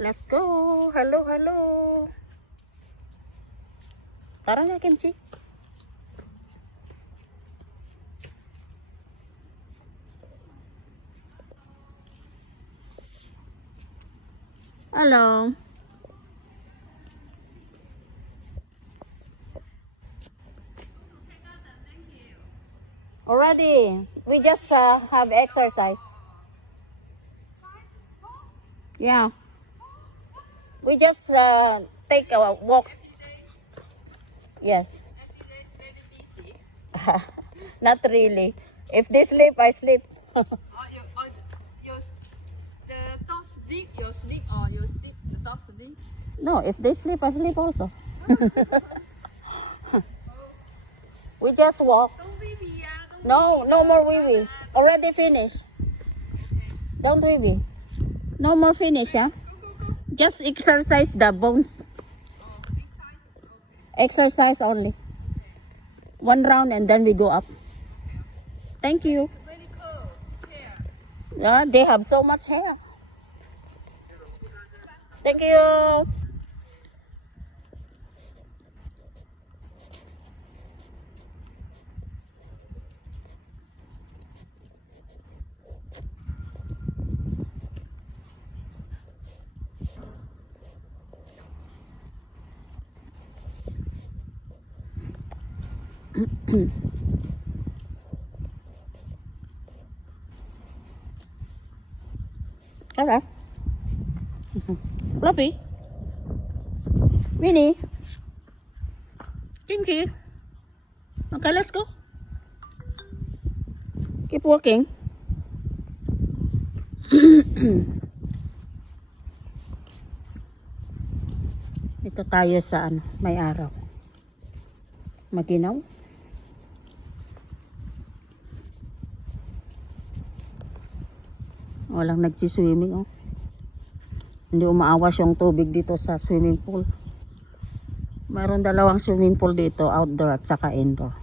Let's go. Hello, hello. Tara na, Kimchi. Hello. Already. We just have exercise. Yeah. We just take a walk. Yes. Not really. If they sleep, I sleep. The dog sleep, you sleep, or you sleep, the dog sleep. No, if they sleep, I sleep also. We just walk. Don't baby, No, no more wee wee. Already finished. Don't wee wee. No more finish, yeah? Just exercise the bones. Exercise only. One round and then we go up. Thank you. Very cool. Here. Yeah, they have so much hair. Thank you. Okay. Fluffy. Winnie. Kimchi. Okay, let's go. Keep walking. Dito tayo sa may araw. Maginaw. Walang nagsiswimming, oh. Hindi umaawas yung tubig dito sa swimming pool. Mayroon dalawang swimming pool dito, outdoor at saka indoor.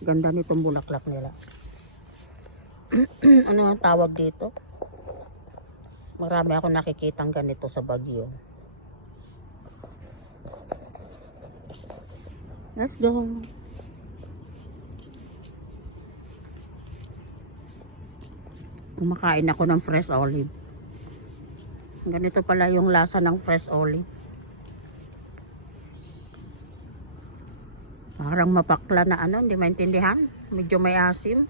Ganda nitong bulaklak nila. Ano ang tawag dito? Marami ako nakikitang ganito sa Baguio. Let's go. Kumakain ako ng fresh olive. Ganito pala yung lasa ng fresh olive. Parang mapakla na hindi maintindihan. Medyo may asim.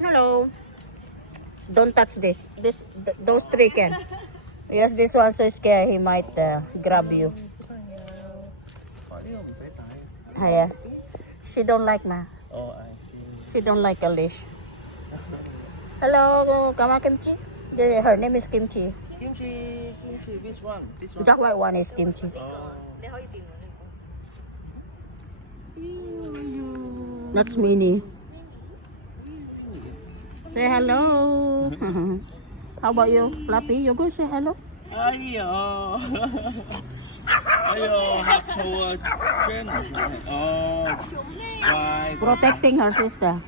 Hello. Don't touch this. Those three can. Yes, this one so scared he might grab you. Yeah. She don't like Oh, I see. She don't like a leash. Hello, Kama Kimchi. Her name is Kimchi. Kimchi, which one? This one? That white one is Kimchi. Oh. That's Minnie. Say hello. How about you, Fluffy? You go say hello. Ayo. Ayo, 학초와 쟤는. Oh. Why? Protecting her sister.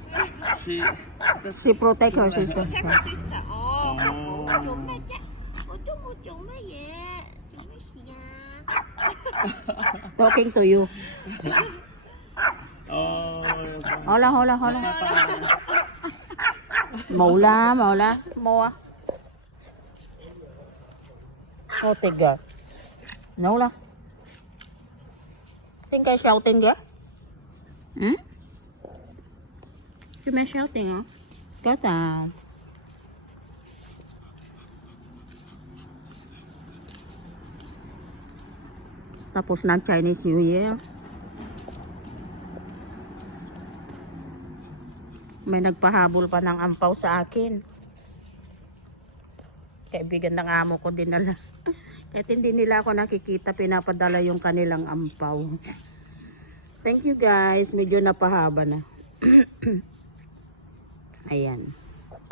She protect her sister. Sister, oh. Talking to you. Oh. Hola. Maula. Moa. Oh, tiga. No lah. Think I shouting ya? Hmm? You may shouting, huh? Go down. Tapos ng Chinese New Year. May nagpahabol pa ng ampaw sa akin. Kaibigan ng amo ko dinala. Kahit hindi nila ako nakikita, pinapadala yung kanilang ampaw. Thank you guys. Medyo napahaba na. Ayan.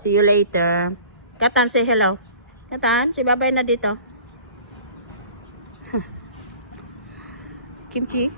See you later. Katan, say hello. Katan, si Babay na dito. Kimchi.